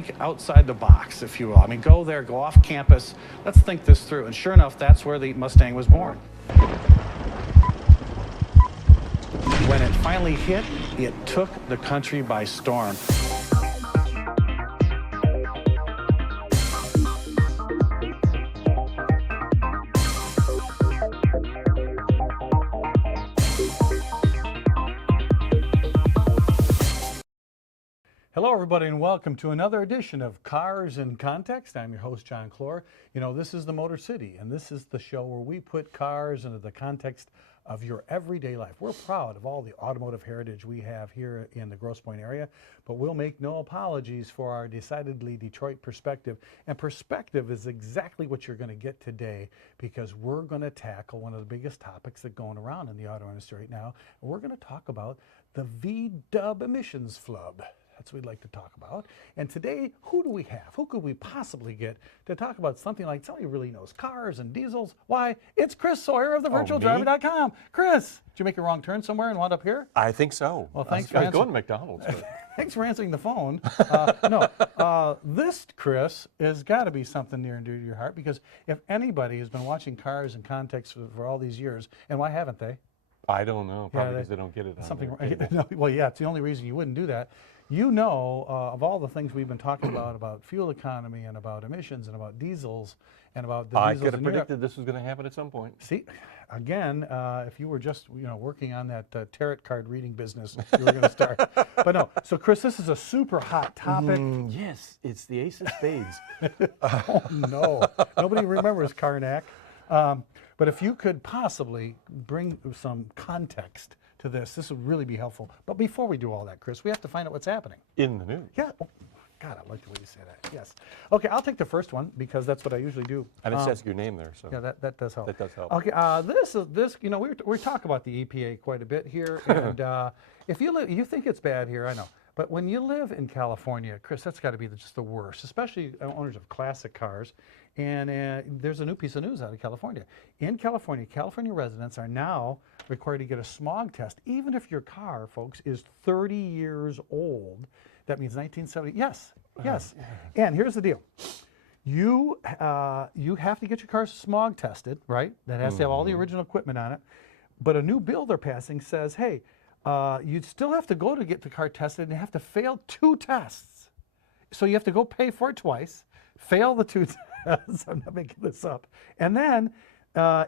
think outside the box, if you will. I mean, go there, go off campus. Let's think this through. And sure enough, that's where the Mustang was born. When it finally hit, it took the country by storm. Hello, everybody, and welcome to another edition of Cars in Context. I'm your host, John Clor. You know, this is the Motor City, and this is the show where we put cars into the context of your everyday life. We're proud of all the automotive heritage we have here in the Grosse Pointe area, but we'll make no apologies for our decidedly Detroit perspective. And perspective is exactly what you're going to get today, because we're going to tackle one of the biggest topics that's going around in the auto industry right now. And we're going to talk about the V-dub emissions flub. That's what we'd like to talk about. And today, who do we have? Who could we possibly get to talk about something like somebody who really knows cars and diesels? Why, it's Chris Sawyer of thevirtualdriver.com. Chris, did you make a wrong turn somewhere and wound up here? I think so. Well, thanks for I was going to McDonald's. Thanks for answering the phone. This, Chris, has got to be something near and dear to your heart, because if anybody has been watching Cars in Context for all these years, and why haven't they? I don't know. Probably because they don't get it on something. no, well, yeah, it's the only reason you wouldn't do that. You know, of all the things we've been talking about fuel economy and about emissions and about diesels and about the I diesels could have in Europe. predicted this was going to happen at some point. See, again, if you were just working on that tarot card reading business, you were going to start. But no. So, Chris, this is a super hot topic. Yes, it's the Ace of Spades. Oh no, nobody remembers Karnak. But if you could possibly bring some context to this would really be helpful. But before we do all that, Chris, we have to find out what's happening. In the news. Yeah. Oh, God, I like the way you say that. Yes. Okay, I'll take the first one because that's what I usually do. And it says your name there, so. Yeah, that does help. That does help. Okay, this we talk about the EPA quite a bit here, and if you think it's bad here, I know. But when you live in California, Chris, that's got to be just the worst, especially owners of classic cars. And there's a new piece of news out of California. In California, California residents are now required to get a smog test, even if your car, folks, is 30 years old. That means 1970. Yes, yes. And here's the deal. You have to get your car smog tested, right? That has to have all the original equipment on it. But a new bill they're passing says, hey, you'd still have to go to get the car tested and you have to fail 2 tests. So you have to go pay for it twice, fail the 2 tests. I'm not making this up. And then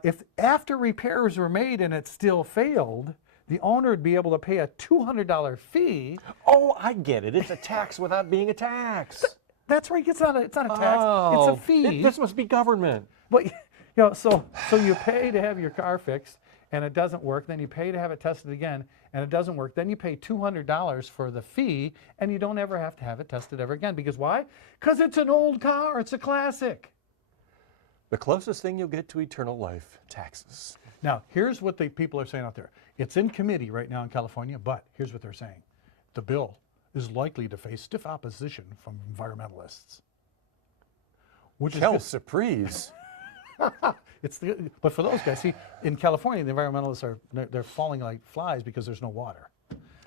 if after repairs were made and it still failed, the owner would be able to pay a $200 fee. Oh, I get it. It's a tax without being a tax. That's right. It's not a tax. Oh, it's a fee. This must be government. But so you pay to have your car fixed and it doesn't work. Then you pay to have it tested again and it doesn't work. Then you pay $200 for the fee and you don't ever have to have it tested ever again. Because why? Because it's an old car. It's a classic. The closest thing you'll get to eternal life, taxes. Now, here's what the people are saying out there. It's in committee right now in California, but here's what they're saying. The bill is likely to face stiff opposition from environmentalists. Quelle surprise. But for those guys, see, in California, the environmentalists they're falling like flies because there's no water.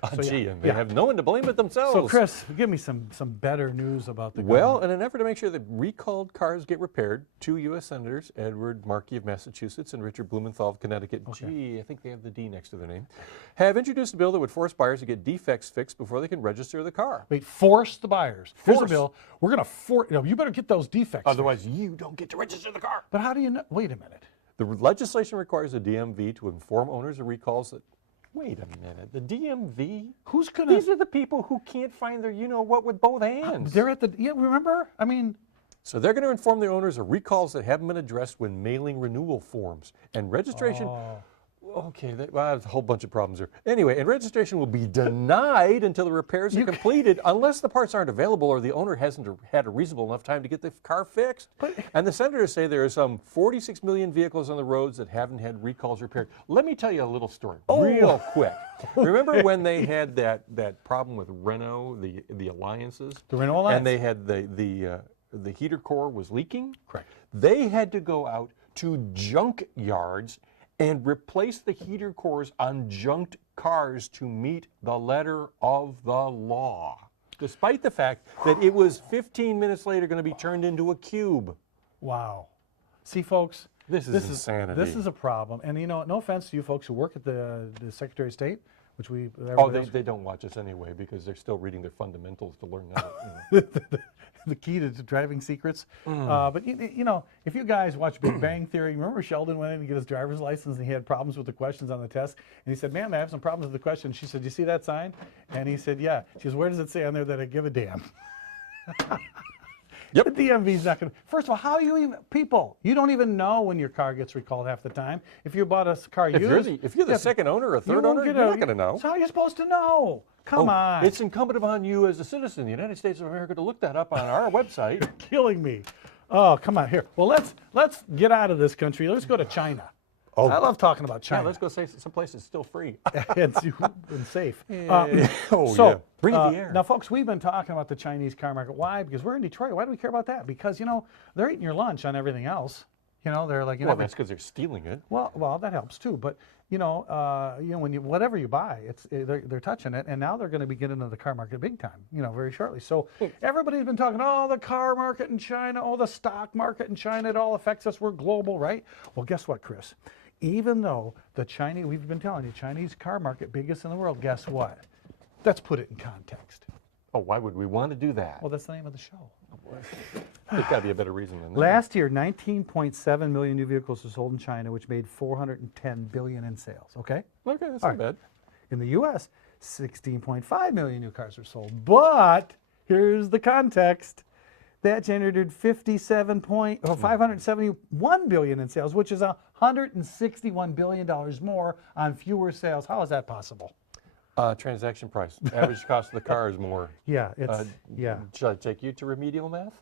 Oh, gee, and they have no one to blame but themselves. So, Chris, give me some better news about the Well, government. in an effort to make sure that recalled cars get repaired, 2 U.S. Senators, Edward Markey of Massachusetts and Richard Blumenthal of Connecticut, gee, I think they have the D next to their name, have introduced a bill that would force buyers to get defects fixed before they can register the car. Wait, force the buyers. Here's a bill. We're going to force, you better get those defects Otherwise, you don't get to register the car. But how do you know? Wait a minute. The legislation requires the DMV to inform owners of recalls that, wait a minute, the DMV? Who's going to? These are the people who can't find their you-know-what with both hands. They're at the, remember? I mean. So they're going to inform the owners of recalls that haven't been addressed when mailing renewal forms. And registration, okay, well, there's a whole bunch of problems there. Anyway, and registration will be denied until the repairs are completed unless the parts aren't available or the owner hasn't had a reasonable enough time to get the car fixed. And the senators say there are some 46 million vehicles on the roads that haven't had recalls repaired. Let me tell you a little story real quick. Remember when they had that problem with Renault, the alliances? The Renault Alliance. And they had the heater core was leaking? Correct. They had to go out to junk yards and replace the heater cores on junked cars to meet the letter of the law. despite the fact that it was 15 minutes later going to be turned into a cube. Wow. See, folks, This is insanity. This is a problem. And, you know, no offense to you folks who work at the Secretary of State, which we... Oh, they don't watch us anyway because they're still reading their fundamentals to learn that. You know. The key to driving secrets. But, you know, if you guys watch Big Bang Theory, remember Sheldon went in to get his driver's license and he had problems with the questions on the test? And he said, ma'am, I have some problems with the question. She said, you see that sign? And he said, yeah. She says, where does it say on there that I give a damn? Yep. The DMV's not going to. First of all, how you even people? You don't even know when your car gets recalled half the time. If you bought a car used, if you're the second owner or third owner, you're not going to know. So how are you supposed to know? Come on. It's incumbent upon you as a citizen of the United States of America to look that up on our website. You're killing me. Oh, come on here. Well, let's get out of this country. Let's go to China. Oh. I love talking about China. Yeah, let's go say someplace that's still free. and safe. Yeah. Breathe the air. Now, folks, we've been talking about the Chinese car market. Why? Because we're in Detroit. Why do we care about that? Because, you know, they're eating your lunch on everything else. You know, they're like, you Well, know, that's because they're stealing it. well, that helps too. But you know, when whatever you buy, they're touching it, and now they're going to be getting into the car market big time. You know, very shortly. So everybody's been talking, oh, the car market in China, oh, the stock market in China, it all affects us. We're global, right? Well, guess what, Chris? Even though we've been telling you, Chinese car market biggest in the world. Guess what? Let's put it in context. Oh, why would we want to do that? Well, that's the name of the show. There's got to be a better reason than that. Last year, 19.7 million new vehicles were sold in China, which made $410 billion in sales. Okay. Okay, that's All not bad. In the U.S., 16.5 million new cars were sold. But here's the context. That generated $571 billion in sales, which is $161 billion more on fewer sales. How is that possible? Transaction price. Average cost of the car is more. Yeah, it's yeah. Should I take you to remedial math?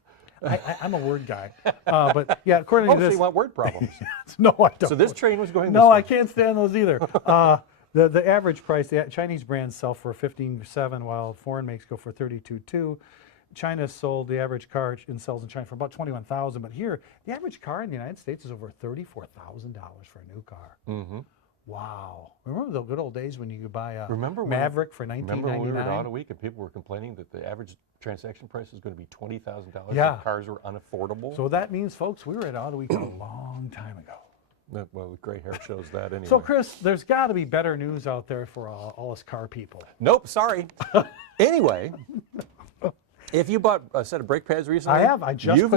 I'm a word guy, but yeah, according to So this, you want word problems? no, I don't. So this train was going. No, this I way. can't stand those either. The average price, the Chinese brands sell for $15.7, while foreign makes go for $32.2. China sold the average car and sells in China for about $21,000, but here the average car in the United States is over $34,000 for a new car. Mm-hmm. Wow! Remember the good old days when you could buy a Maverick for $19.99? $19.99? Remember when we were at Auto Week and people were complaining that the average transaction price was going to be $20,000? Yeah. And cars were unaffordable. So that means, folks, we were at Auto Week a long time ago. Well, the gray hair shows that anyway. So, Chris, there's got to be better news out there for all us car people. Nope, sorry. Anyway, if you bought a set of brake pads recently, I have. you've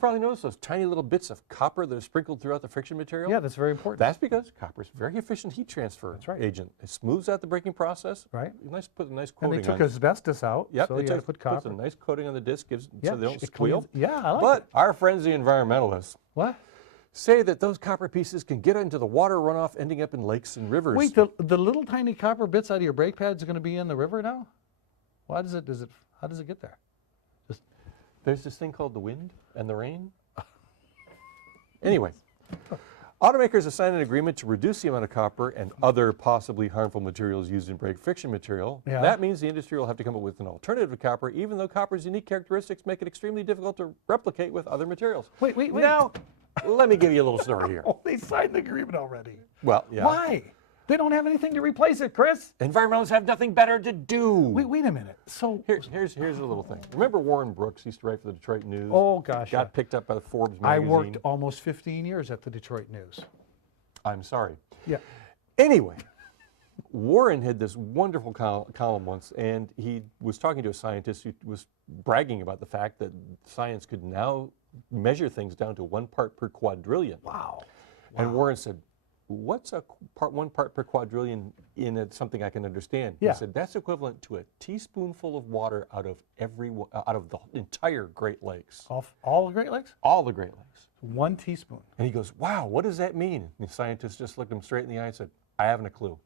probably noticed those tiny little bits of copper that are sprinkled throughout the friction material. Yeah, that's very important. That's because copper is a very efficient heat transfer agent. It smooths out the braking process. Right. Put a nice And coating they took on. asbestos out, Yep, so you had to put puts copper. a nice coating on the disc, so they don't it squeal. cleans- yeah, I like But it. our friends, the environmentalists, What? say that those copper pieces can get into the water runoff, ending up in lakes and rivers. Wait, the little tiny copper bits out of your brake pads are going to be in the river now? How does it get there? There's this thing called the wind and the rain. Anyway, automakers have signed an agreement to reduce the amount of copper and other possibly harmful materials used in brake friction material. Yeah. That means the industry will have to come up with an alternative to copper, even though copper's unique characteristics make it extremely difficult to replicate with other materials. Wait. Now, let me give you a little story here. Oh, they signed the agreement already. Well, yeah. Why? They don't have anything to replace it, Chris. Environmentalists have nothing better to do. Wait a minute. So, Here's a little thing. Remember Warren Brooks used to write for the Detroit News? oh gosh, Got picked up by the Forbes I magazine. worked almost 15 years at the Detroit News. I'm sorry. Yeah. Anyway, Warren had this wonderful column once, and he was talking to a scientist who was bragging about the fact that science could now measure things down to 1 part per quadrillion. Wow. And Warren said, what's a 1 part per quadrillion in something I can understand? Yeah. He said, that's equivalent to a teaspoonful of water out of the entire Great Lakes. All the Great Lakes? All the Great Lakes. 1 teaspoon. And he goes, wow, what does that mean? And the scientist just looked him straight in the eye and said, I haven't a clue.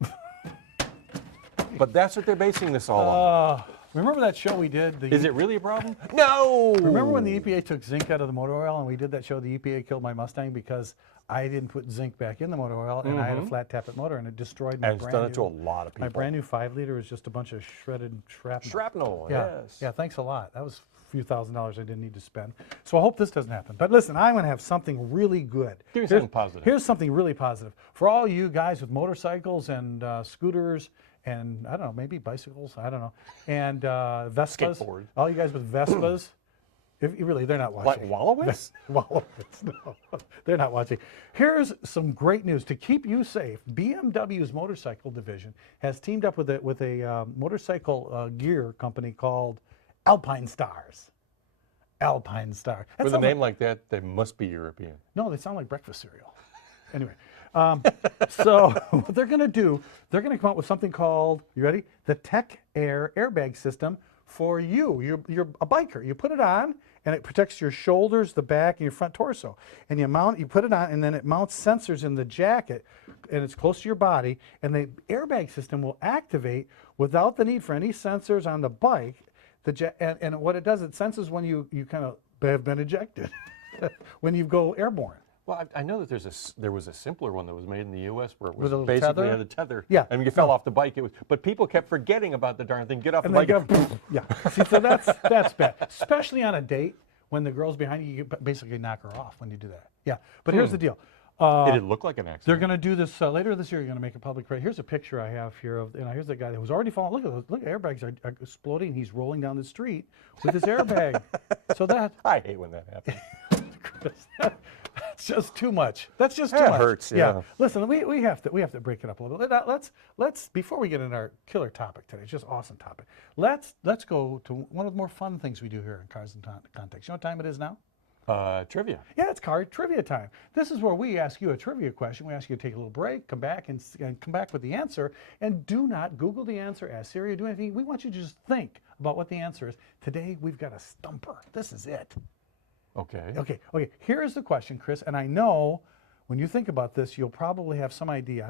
But that's what they're basing this all on. Remember that show we did? Is it really a problem? No! Remember when the EPA took zinc out of the motor oil and we did that show, the EPA killed my Mustang because I didn't put zinc back in the motor oil and I had a flat tappet motor and it destroyed my And it's done it to a lot of people. My brand new 5-liter was just a bunch of shredded shrapnel. Shrapnel, Yeah. yes. Yeah, thanks a lot. That was a few $1,000s I didn't need to spend. So I hope this doesn't happen. But listen, I'm going to have something really good. Give me something positive. Here's something really positive. For all you guys with motorcycles and scooters and I don't know, maybe bicycles, I don't know, and Vespas. Skateboard. All you guys with Vespas. Really, they're not watching. Like Wallowitz? Wallowitz, no, they're not watching. Here's some great news. To keep you safe, BMW's motorcycle division has teamed up with a motorcycle gear company called Alpine Stars. Alpine Star. That With a sounds name like that, they must be European. no, they sound like breakfast cereal. Anyway, so what they're going to do, they're going to come out with something called, you ready? The Tech Air airbag system for you. You're a biker. You put it on, and it protects your shoulders, the back, and your front torso. And you put it on, and then it mounts sensors in the jacket, and it's close to your body. And the airbag system will activate without the need for any sensors on the bike. And what it does, it senses when you kind of have been ejected, when you go airborne. Well, I know that there was a simpler one that was made in the U.S. where it was With a little basically tether? had a tether. Yeah. I mean, you fell off the bike. But people kept forgetting about the darn thing. Get off the And they bike. go, yeah. See, so that's bad, especially on a date when the girl's behind you. You can basically knock her off when you do that. Yeah, but here's the deal. It looked like an accident. They're going to do this later this year. You're going to make a public. Here's a picture I have here of. Here's the guy that was already falling. Look at those. Look, airbags are exploding. He's rolling down the street with his airbag. So that. I hate when that happens. That's just too much. That's just too That much. hurts, yeah. Listen, we have to break it up a little bit. Let's before we get into our killer topic today. It's just awesome topic. Let's go to one of the more fun things we do here in Cars and Context. You know what time it is now? Trivia. Yeah, it's car trivia time. This is where we ask you a trivia question. We ask you to take a little break, come back and come back with the answer, and do not Google the answer, ask Siri, or do anything. We want you to just think about what the answer is. Today we've got a stumper. This is it. Okay. Okay. Here is the question, Chris, and I know when you think about this, you'll probably have some idea.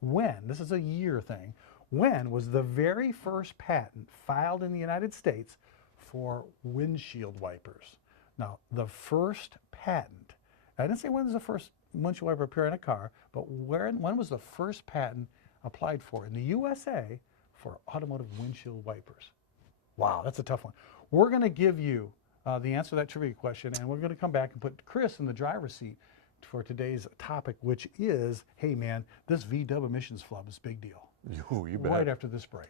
When, this is a year thing, when was the very first patent filed in the United States for windshield wipers? Now, the first patent, I didn't say when was the first windshield wiper appear in a car, but when was the first patent applied for in the USA for automotive windshield wipers? Wow, that's a tough one. We're going to give you the answer to that trivia question, and we're going to come back and put Chris in the driver's seat for today's topic, which is, hey man, this VW emissions flub is a big deal. You bet. Right after this break.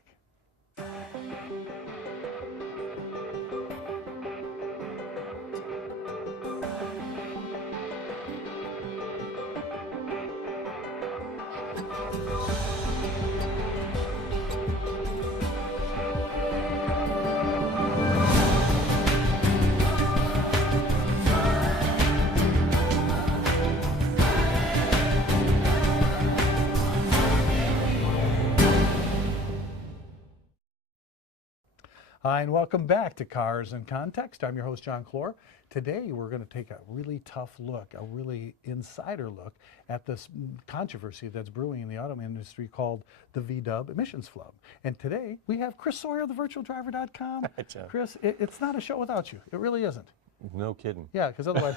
Hi, and welcome back to Cars in Context. I'm your host, John Clor. Today, we're going to take a really tough look, a really insider look at this controversy that's brewing in the auto industry called the VW emissions flub. And today, we have Chris Sawyer of thevirtualDriver.com. Chris, it's not a show without you. It really isn't. No kidding. Yeah, because otherwise...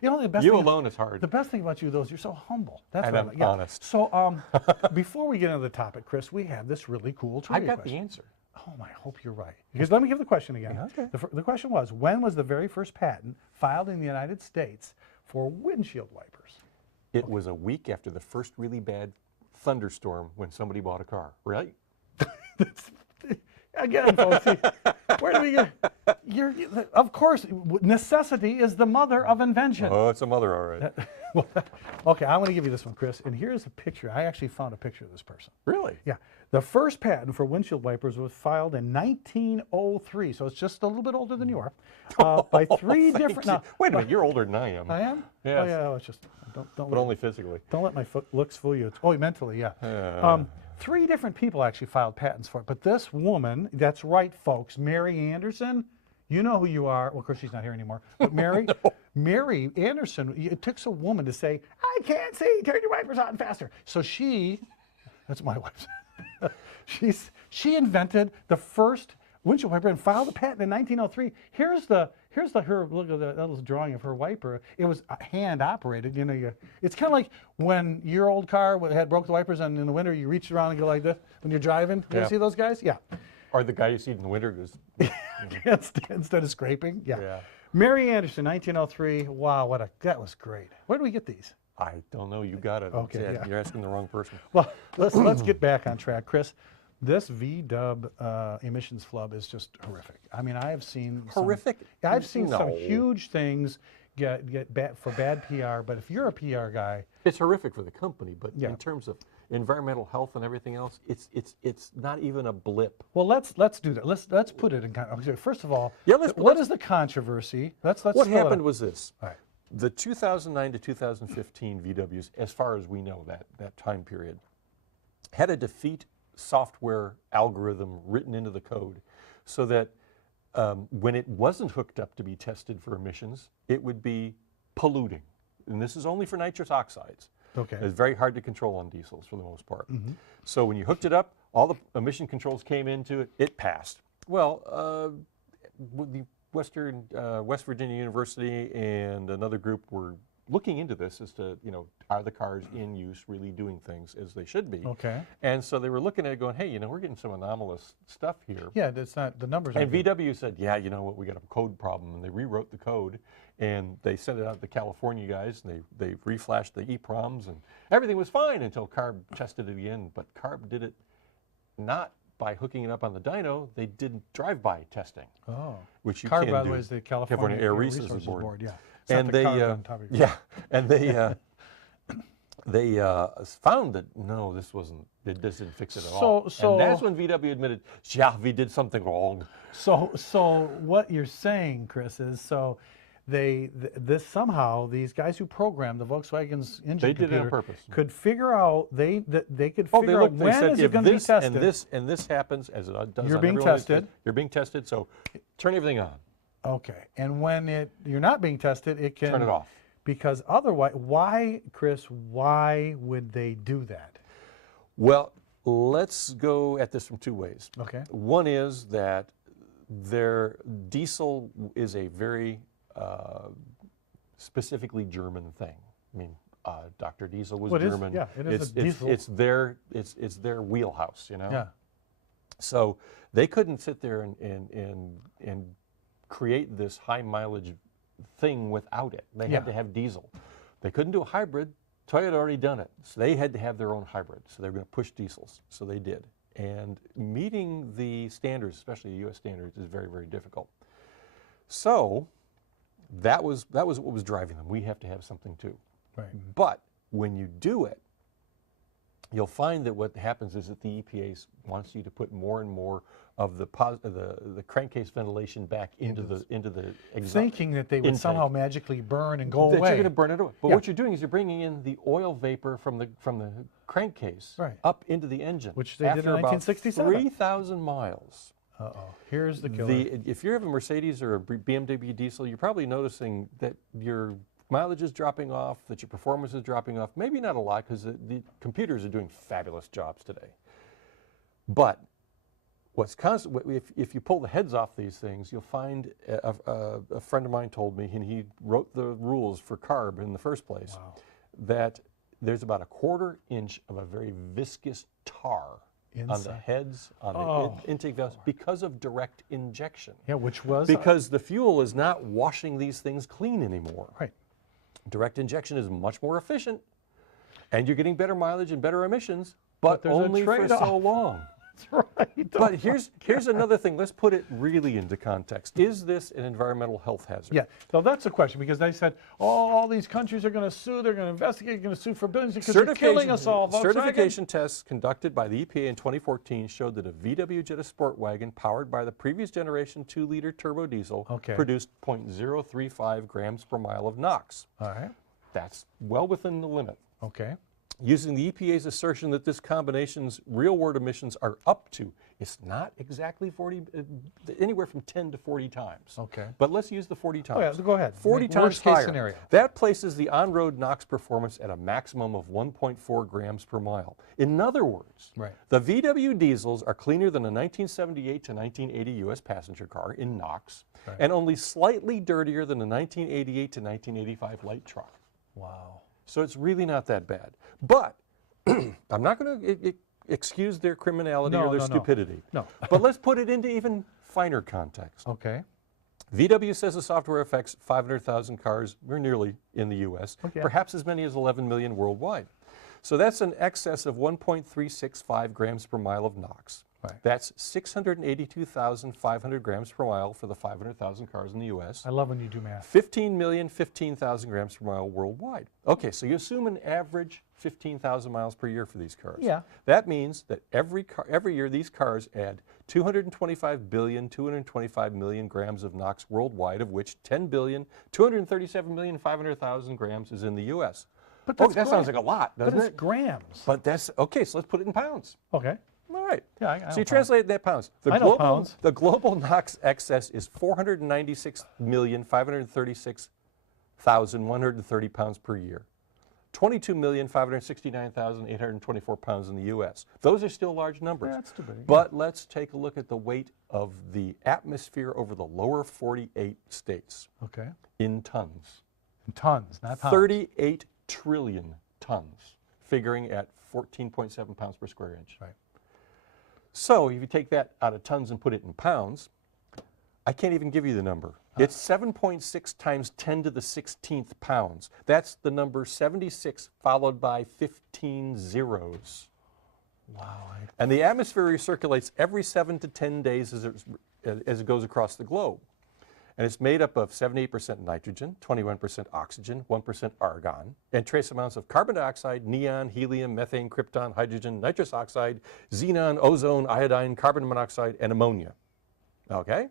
You know, the best You thing, alone is hard. The best thing about you, though, is you're so humble. That's And what I'm I like. Yeah. honest. So before we get into the topic, Chris, we have this really cool trivia I got question. the answer. Oh, I hope you're right. Because let me give the question again. Yeah, okay. The question was, when was the very first patent filed in the United States for windshield wipers? It was a week after the first really bad thunderstorm when somebody bought a car, right? Again, folks, see, where do we get? Of course, necessity is the mother of invention. Oh, it's a mother, all right. Well, okay, I'm going to give you this one, Chris. And here's a picture. I actually found a picture of this person. Really? Yeah. The first patent for windshield wipers was filed in 1903, so it's just a little bit older than you are, by three different... Now, wait a minute, you're older than I am. I am? Yes. Oh, yeah, it's just... But only physically. Don't let my looks fool you. Oh, mentally, yeah. Three different people actually filed patents for it, but this woman, that's right, folks, Mary Anderson, you know who you are. Well, of course, she's not here anymore, but Mary... No. Mary Anderson, it took a woman to say, I can't see, turn your wipers on faster. So that's my wife. She invented the first windshield wiper and filed a patent in 1903. Here's her look at that little drawing of her wiper. It was hand operated. You know, it's kind of like when your old car had broke the wipers and in the winter you reach around and go like this when you're driving. You ever see those guys? Yeah. Or the guy you see in the winter goes... Instead of scraping. Yeah. Mary Anderson, 1903. Wow, that was great. Where do we get these? I don't know. You got it. Okay, yeah. You're asking the wrong person. Well, let's get back on track, Chris. This VW emissions flub is just horrific. I mean, I have seen Horrific? I've seen some No. huge things get bad for bad PR. But if you're a PR guy, It's horrific for the company, but Yeah. in terms of environmental health and everything else, it's not even a blip. well, let's do that. Let's put it in context. Okay, first of all, Yeah, what is the controversy? Let's What spell it happened out. was this. All right. The 2009 to 2015 VWs, as far as we know, that time period, had a defeat software algorithm written into the code so that when it wasn't hooked up to be tested for emissions, it would be polluting. And this is only for nitrous oxides. Okay. It's very hard to control on diesels for the most part. Mm-hmm. So when you hooked it up, all the emission controls came into it, it passed. Well, the West Virginia University and another group were looking into this as to, are the cars in use really doing things as they should be? Okay. And so they were looking at it going, hey, we're getting some anomalous stuff here. Yeah, that's not the numbers. And aren't good. VW said, yeah, you know what, we got a code problem. And they rewrote the code and they sent it out to the California guys. And they reflashed the EPROMs and everything was fine until CARB tested it again. But CARB did it not by hooking it up on the dyno, they did drive-by testing. Oh. Which you CARB, can by the do. way, is the California Air Resources Resources Board. Yeah. It's not And the they, carbon topic. and they found that no, this didn't fix it at all. And that's when VW admitted, yeah, we did something wrong. So what you're saying, Chris, is this somehow these guys who programmed the Volkswagen's engine They did it on computer purpose. could figure out they could Oh, figure out they when said is it if going to be this tested. and this happens as it does. You're on being every one of these tested. things, You're being tested. So turn everything on. Okay, and when you're not being tested, it can Turn it off. Because otherwise, why, Chris? Why would they do that? Well, let's go at this from two ways. Okay. One is that their diesel is a very specifically German thing. I mean, Dr. Diesel was Well, it is- German. yeah, it is a diesel. It's their wheelhouse, Yeah. So they couldn't sit there and create this high mileage thing without it. They had to have diesel. They couldn't do a hybrid. Toyota had already done it. So they had to have their own hybrid. So they were going to push diesels. So they did. And meeting the standards, especially US standards, is very, very difficult. So that was what was driving them. We have to have something too. Right. But when you do it, you'll find that what happens is that the EPA wants you to put more and more of the crankcase ventilation back into the exhaust. Thinking that they would intake. somehow magically burn and go That away. you're going to burn it away. But Yeah. what you're doing is you're bringing in the oil vapor from the crankcase Right. up into the engine. Which they did after in about 1967. 3,000 miles. Uh-oh. Here's the killer. If you have a Mercedes or a BMW diesel, you're probably noticing that your mileage is dropping off, that your performance is dropping off. Maybe not a lot because the computers are doing fabulous jobs today. But what's constant, if you pull the heads off these things, you'll find a friend of mine told me, and he wrote the rules for CARB in the first place, that there's about a 1/4 inch of a very viscous tar on the Inside. heads, on the intake valves, because of direct injection. Yeah, which was Because the fuel is not washing these things clean anymore. right. Direct injection is much more efficient, and you're getting better mileage and better emissions, but there's a only for trade-off. so long. That's right. But here's another thing. Let's put it really into context. Is this an environmental health hazard? Yeah, so that's the question, because they said, all these countries are going to sue, they're going to investigate, they're going to sue for billions because they're killing us all. Volkswagen. Certification tests conducted by the EPA in 2014 showed that a VW Jetta sport wagon powered by the previous generation 2-liter turbo diesel produced 0.035 grams per mile of NOx. All right. That's well within the limit. Okay. Using the EPA's assertion that this combination's real-world emissions are up to, it's not exactly 40, anywhere from 10 to 40 times. Okay. But let's use the 40 times. Oh, yeah, go ahead. 40 Make times worst case higher. scenario. That places the on-road NOx performance at a maximum of 1.4 grams per mile. In other words, the VW diesels are cleaner than a 1978 to 1980 U.S. passenger car in NOx, and only slightly dirtier than a 1988 to 1985 light truck. Wow. So it's really not that bad. But I'm not going to excuse their criminality or their stupidity. No. But let's put it into even finer context. Okay. VW says the software affects 500,000 cars, we're nearly in the US, Okay. perhaps as many as 11 million worldwide. So that's an excess of 1.365 grams per mile of NOx. Right. That's 682,500 grams per mile for the 500,000 cars in the US. I love when you do math. 15,015,000 grams per mile worldwide. Okay, so you assume an average 15,000 miles per year for these cars. Yeah. That means that every year these cars add 225 million grams of NOx worldwide, of which 10,237,500,000 grams is in the US. But Oh, that's that sounds like a lot, doesn't But it? it's grams. But that's, okay, so let's put it in pounds. Okay. All right. Yeah, I know so you pounds. translate it in that pounds. I know pounds. The global NOx excess is 496,536,130 pounds per year. 22,569,824 pounds in the U.S. Those are still large numbers. Yeah, that's too big. But let's take a look at the weight of the atmosphere over the lower 48 states Okay. in tons. Tons, not pounds. 38 trillion tons, figuring at 14.7 pounds per square inch. Right. So if you take that out of tons and put it in pounds, I can't even give you the number. It's 7.6 times 10 to the 16th pounds. That's the number 76 followed by 15 zeros. Wow. And the atmosphere recirculates every 7 to 10 days as it goes across the globe. And it's made up of 78% nitrogen, 21% oxygen, 1% argon, and trace amounts of carbon dioxide, neon, helium, methane, krypton, hydrogen, nitrous oxide, xenon, ozone, iodine, carbon monoxide, and ammonia. Okay?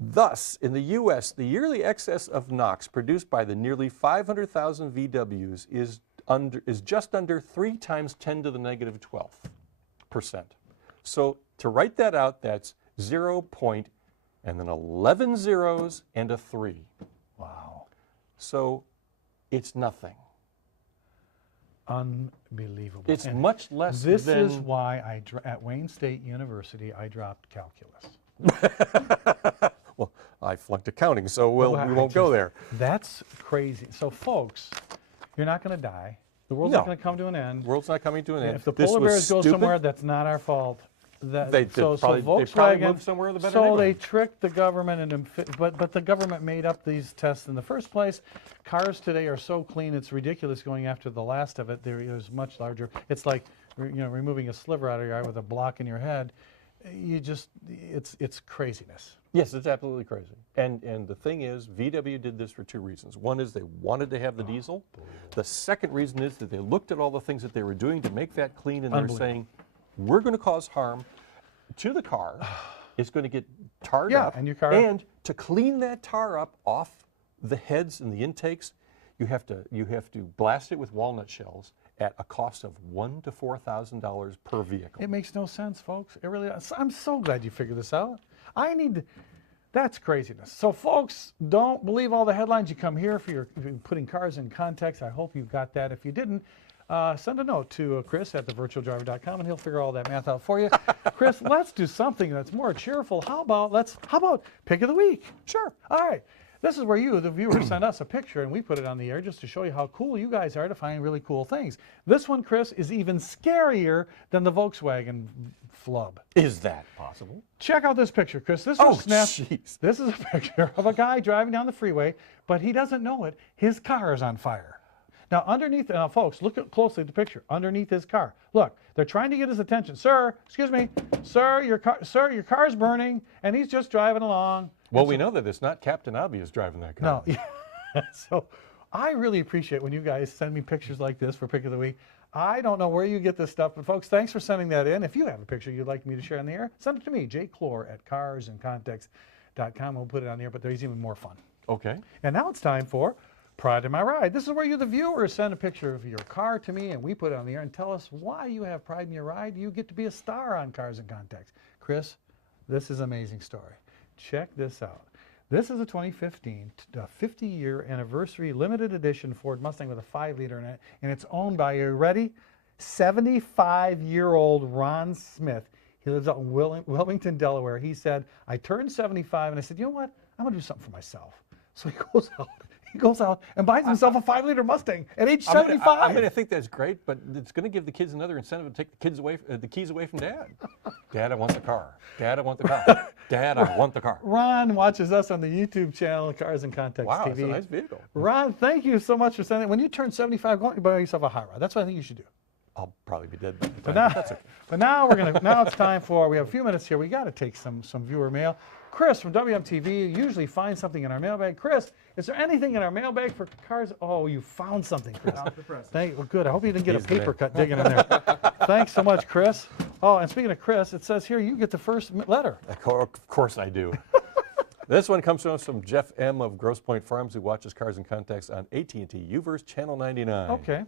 Thus, in the U.S., the yearly excess of NOx produced by the nearly 500,000 VWs is just under 3 times 10 to the negative 12%. So to write that out, that's 0. And then 11 zeros and a 3. Wow. So it's nothing. Unbelievable. It's And much less this than... is why at Wayne State University, I dropped calculus. Well, I flunked accounting, so we won't go there. That's crazy. So, folks, you're not going to die. The world's No. not going to come to an end. The world's not coming to an end. If the This polar was bears go stupid. somewhere, that's not our fault. They probably Volkswagen moved somewhere in the better So they neighborhood. tricked the government, but the government made up these tests in the first place. Cars today are so clean, it's ridiculous going after the last of it. There's much larger. It's like removing a sliver out of your eye with a block in your head. It's craziness. Yes, it's absolutely crazy. And the thing is, VW did this for 2 reasons. One is they wanted to have the diesel. The second reason is that they looked at all the things that they were doing to make that clean, and they're saying, we're going to cause harm to the car. It's going to get tarred up. and your car. And to clean that tar up off the heads and the intakes, you have to blast it with walnut shells at a cost of $1,000 to $4,000 per vehicle. It makes no sense, folks. It really does. I'm so glad you figured this out. That's craziness. So, folks, don't believe all the headlines. You come here for putting cars in context. I hope you got that. If you didn't, send a note to Chris at thevirtualdriver.com, and he'll figure all that math out for you. Chris, let's do something that's more cheerful. How about pick of the week? Sure. All right. This is where you, the viewer, send us a picture, and we put it on the air just to show you how cool you guys are to find really cool things. This one, Chris, is even scarier than the Volkswagen Flub. Is that possible? Check out this picture, Chris. This was snapped. Jeez. This is a picture of a guy driving down the freeway, but he doesn't know it. His car is on fire. Now, underneath, folks, look closely at the picture. Underneath his car, look, they're trying to get his attention. Sir, excuse me, sir, your car's burning, and he's just driving along. Well, we know that it's not Captain Obvious driving that car. No, so I really appreciate when you guys send me pictures like this for Pick of the Week. I don't know where you get this stuff, but folks, thanks for sending that in. If you have a picture you'd like me to share on the air, send it to me, John Clor at carsandcontext.com. We'll put it on there, but there's even more fun. Okay. And now it's time for Pride in My Ride. This is where you, the viewer, send a picture of your car to me, and we put it on the air and tell us why you have pride in your ride. You get to be a star on Cars and Context. Chris, this is an amazing story. Check this out. This is a 2015 50-year anniversary limited edition Ford Mustang with a 5-liter in it, and it's owned by, are you ready? 75-year-old Ron Smith. He lives out in Wilmington, Delaware. He said, I turned 75, and I said, you know what? I'm going to do something for myself. So he goes out He goes out and buys himself a 5-liter Mustang at age 75. I'm going to think that's great, but it's going to give the kids another incentive to take the keys away from Dad. Dad, I want the car. Dad, I want the car. Dad, I want the car. Ron watches us on the YouTube channel, Cars and Context Wow, TV. it's a nice vehicle. Ron, thank you so much for sending. When you turn 75, go out and buy yourself a hot rod. That's what I think you should do. I'll probably be dead by the time, But now, that's okay. but now it's time for, we have a few minutes here. We got to take some viewer mail. Chris from WMTV usually finds something in our mailbag. Chris, is there anything in our mailbag for cars? Oh, you found something, Chris. Off the press. Well, good. I hope you didn't get He's a the paper man. cut digging in there. Thanks so much, Chris. Oh, and speaking of Chris, it says here you get the first letter. Of course I do. This one comes to us from Jeff M. of Grosse Pointe Farms, who watches Cars and Context on AT&T Uverse Channel 99. Okay.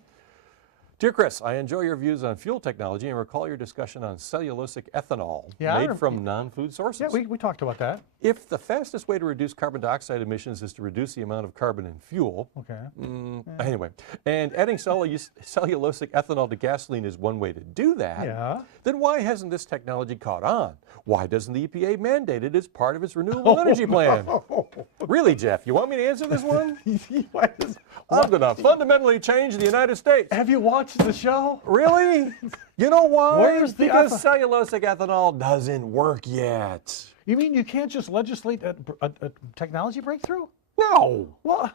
Dear Chris, I enjoy your views on fuel technology and recall your discussion on cellulosic ethanol made from non-food sources. Yeah, we talked about that. If the fastest way to reduce carbon dioxide emissions is to reduce the amount of carbon in fuel, Okay. anyway, and adding cellulosic ethanol to gasoline is one way to do that, Yeah. then why hasn't this technology caught on? Why doesn't the EPA mandate it as part of its renewable energy plan? Really, Jeff, you want me to answer this one? I'm going to fundamentally change the United States. Have you watched the show? Really? You know why? Where's the because cellulosic ethanol doesn't work yet. You mean you can't just legislate a technology breakthrough? No. Well,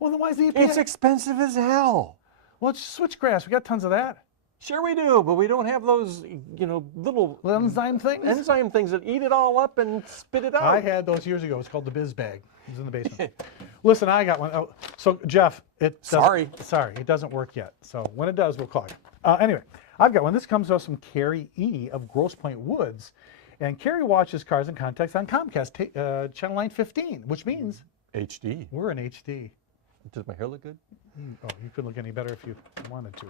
then why is the EPA? It's expensive as hell. Well, it's switchgrass. We got tons of that. Sure we do, but we don't have those, little Enzyme things? enzyme things that eat it all up and spit it out. I had those years ago. It's called the Biz Bag. It was in the basement. Listen, I got one. Oh, so, Jeff, it Sorry, it doesn't work yet. So when it does, we'll call you. Anyway, I've got one. This comes to us from Carrie E. of Grosse Pointe Woods. And Carrie watches Cars and Context on Comcast, channel 915, which means HD. we're in HD. Does my hair look good? Oh, you couldn't look any better if you wanted to.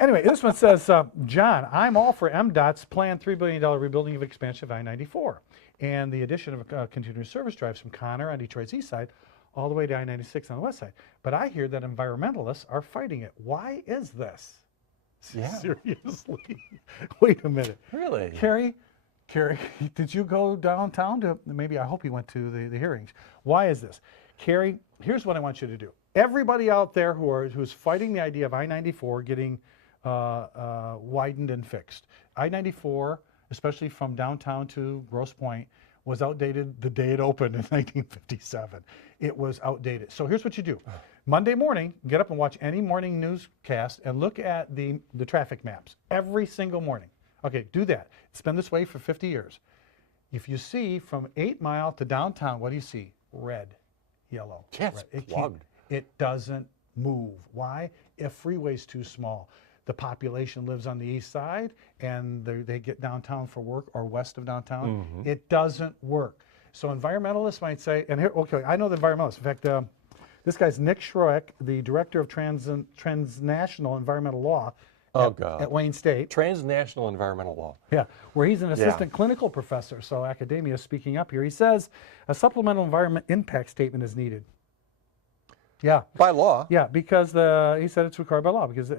Anyway, this one says, John, I'm all for MDOT's planned $3 billion rebuilding of expansion of I-94 and the addition of continuous service drives from Conner on Detroit's east side all the way to I-96 on the west side. But I hear that environmentalists are fighting it. Why is this? Yeah. Seriously? Wait a minute. Really? Carrie, did you go downtown to, maybe I hope you went to the hearings. Why is this? Carrie, here's what I want you to do. Everybody out there who's fighting the idea of I-94 getting widened and fixed. I-94, especially from downtown to Grosse Pointe, was outdated the day it opened in 1957. It was outdated. So here's what you do. Monday morning, get up and watch any morning newscast and look at the traffic maps every single morning. Okay, do that. It's been this way for 50 years. If you see from 8 Mile to downtown, what do you see? Red, yellow. Yeah, it's red. plugged. It doesn't move. Why? If freeway's too small. The population lives on the east side and they get downtown for work or west of downtown. It doesn't work. So environmentalists might say, and here, okay, I know the environmentalists. In fact, this guy's Nick Schroek, the director of transnational environmental law at Wayne State. Transnational environmental law. Yeah, where he's an assistant clinical professor. So academia is speaking up here. He says a supplemental environment impact statement is needed. Yeah. By law. Yeah, because he said it's required by law because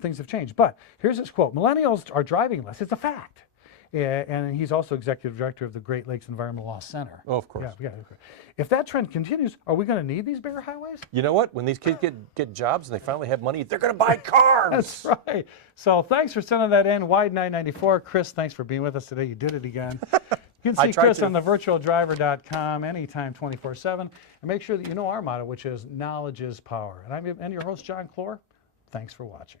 things have changed. But here's his quote: millennials are driving less. It's a fact. And he's also executive director of the Great Lakes Environmental Law Center. Oh, of course. Yeah, okay. If that trend continues, are we going to need these bigger highways? You know what? When these kids get jobs and they finally have money, they're going to buy cars. That's right. So thanks for sending that in. Wide 994. Chris, thanks for being with us today. You did it again. You can see Chris on the virtualdriver.com anytime, 24/7. And make sure that you know our motto, which is knowledge is power. And I'm your host, John Clor. Thanks for watching.